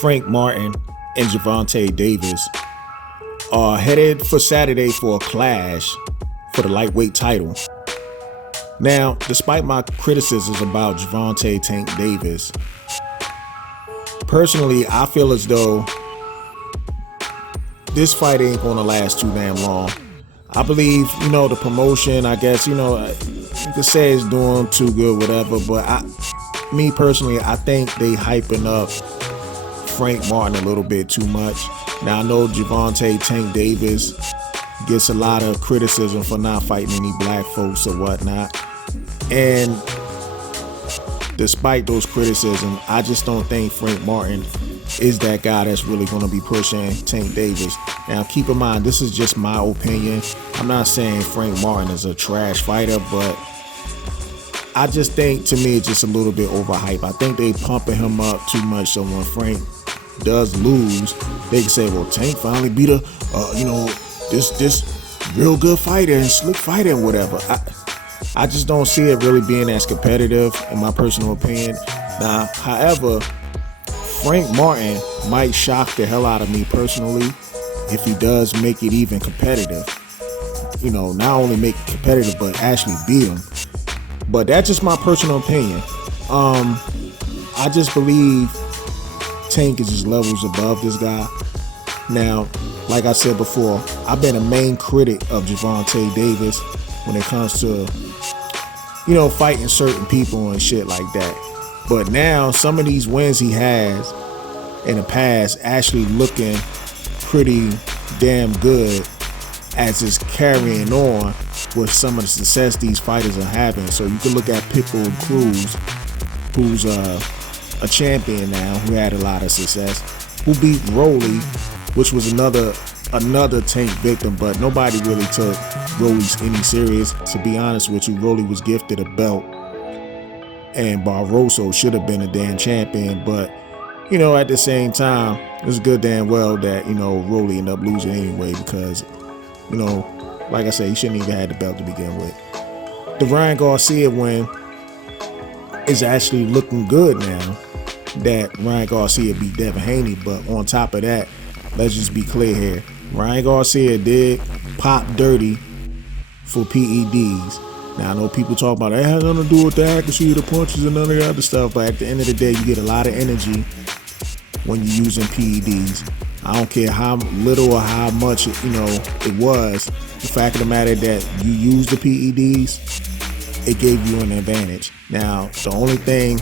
Frank Martin and Gervonta Davis are headed for Saturday for a clash for the lightweight title. Now, despite my criticisms about Gervonta Tank Davis, personally, I feel as though this fight ain't gonna last too damn long. I believe, the promotion, I guess, you could say it's doing too good, whatever, but me personally, I think they hyping up Frank Martin a little bit too much. Now, I know Gervonta Tank Davis gets a lot of criticism for not fighting any black folks or whatnot. And despite those criticisms, I just don't think Frank Martin is that guy that's really going to be pushing Tank Davis. Now, keep in mind, this is just my opinion. I'm not saying Frank Martin is a trash fighter, but I just think, to me, it's just a little bit overhyped. I think they pumping him up too much, so when Frank does lose, they can say, well, Tank finally beat this real good fighter and slick fighter and whatever. I just don't see it really being as competitive, in my personal opinion. Now, however, Frank Martin might shock the hell out of me personally if he does make it even competitive. Not only make it competitive, but actually beat him. But that's just my personal opinion. I just believe Tank is just levels above this guy. Now, like I said before, I've been a main critic of Gervonta Davis when it comes to, fighting certain people and shit like that. But now, some of these wins he has in the past actually looking pretty damn good as it's carrying on with some of the success these fighters are having. So you can look at Pitbull Cruz, who's a champion now, who had a lot of success, who beat Rolly, which was another Tank victim, but nobody really took Rolly's any serious. To be honest with you, Rolly was gifted a belt, and Barroso should have been a damn champion, but at the same time, it's good damn well that, Rolly ended up losing anyway because, like I said, he shouldn't even have the belt to begin with. The Ryan Garcia win is actually looking good now that Ryan Garcia beat Devin Haney, but on top of that, let's just be clear here. Ryan Garcia did pop dirty for PEDs. Now, I know people talk about it has nothing to do with the accuracy of the punches and none of the other stuff, but at the end of the day, you get a lot of energy when you're using PEDs. I don't care how little or how much it was. The fact of the matter that you use the PEDs, it gave you an advantage. Now, the only thing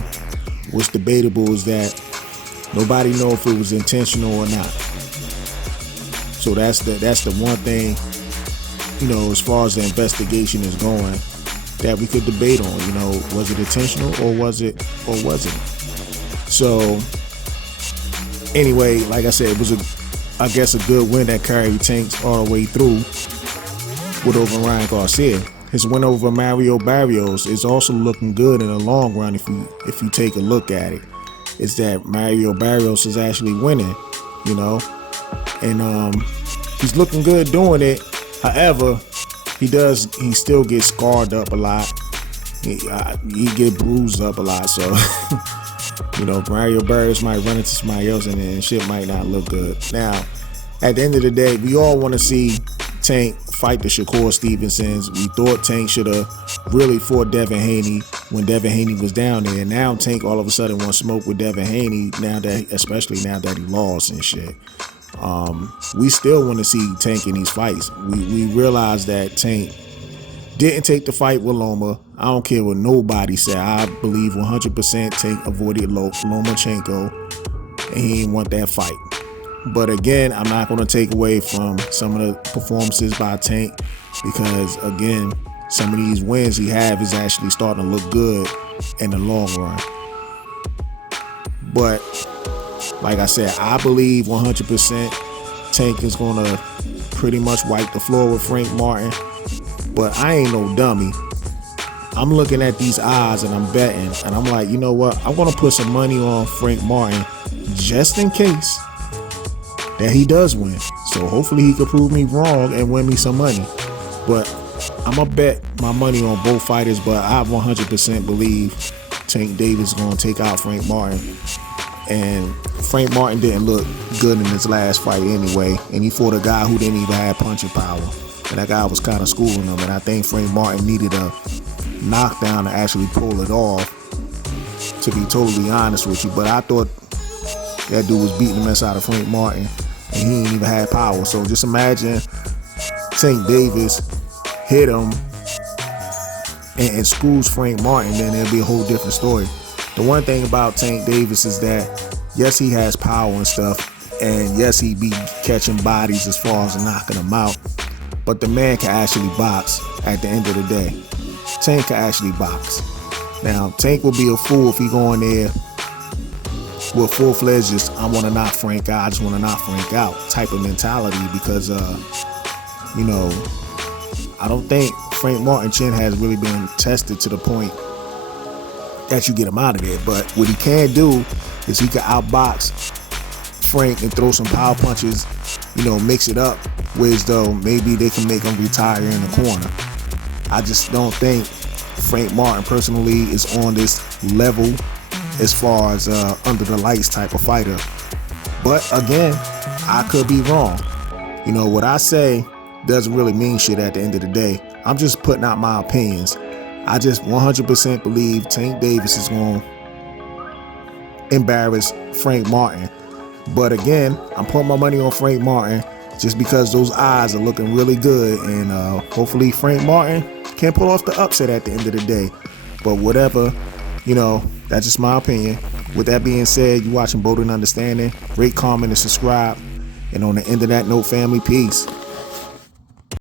was debatable is that nobody know if it was intentional or not. So that's the one thing, as far as the investigation is going, that we could debate on. Was it intentional or wasn't? So anyway, like I said, it was a good win that carried Tanks all the way through with over Ryan Garcia. His win over Mario Barrios is also looking good in the long run if you take a look at it. Is that Mario Barrios is actually winning, and he's looking good doing it. However, he still gets scarred up a lot. He get bruised up a lot, so Mario Barrios might run into somebody else and then shit might not look good. Now, at the end of the day, we all want to see Tank fight the Shakur Stevensons. We thought Tank should have really fought Devin Haney when Devin Haney was down there. And now Tank all of a sudden wants smoke with Devin Haney, especially now that he lost and shit. We still want to see Tank in these fights. We realize that Tank didn't take the fight with Loma. I don't care what nobody said. I believe 100% Tank avoided Lomachenko, and he didn't want that fight. But again, I'm not going to take away from some of the performances by Tank because, again, some of these wins he have is actually starting to look good in the long run. But like I said, I believe 100% Tank is going to pretty much wipe the floor with Frank Martin. But I ain't no dummy. I'm looking at these odds and I'm betting. And I'm like, you know what? I'm going to put some money on Frank Martin just in case that he does win. So hopefully he could prove me wrong and win me some money. But I'm going to bet my money on both fighters. But I 100% believe Tank Davis is going to take out Frank Martin. And Frank Martin didn't look good in his last fight anyway. And he fought a guy who didn't even have punching power. And that guy was kind of schooling him. And I think Frank Martin needed a knockdown to actually pull it off, to be totally honest with you. But I thought that dude was beating the mess out of Frank Martin, and he ain't even had power. So just imagine Tank Davis hit him and schools Frank Martin, then it'll be a whole different story. The one thing about Tank Davis is that, yes, he has power and stuff, and yes, he be catching bodies as far as knocking them out, but the man can actually box at the end of the day. Tank can actually box. Now, Tank will be a fool if he go in there with full-fledged just, I want to knock Frank out, I just want to knock Frank out type of mentality, because, I don't think Frank Martin's chin has really been tested to the point that you get him out of there. But what he can do is he can outbox Frank and throw some power punches, mix it up, whereas though maybe they can make him retire in the corner. I just don't think Frank Martin personally is on this level as far as under the lights type of fighter. But again, I could be wrong. What I say doesn't really mean shit at the end of the day. I'm just putting out my opinions. I just 100% believe Tank Davis is going to embarrass Frank Martin. But again, I'm putting my money on Frank Martin just because those eyes are looking really good. And hopefully Frank Martin can pull off the upset at the end of the day. But whatever, that's just my opinion. With that being said, you watching Bold and Understanding. Rate, comment, and subscribe. And on the end of that note, family, peace.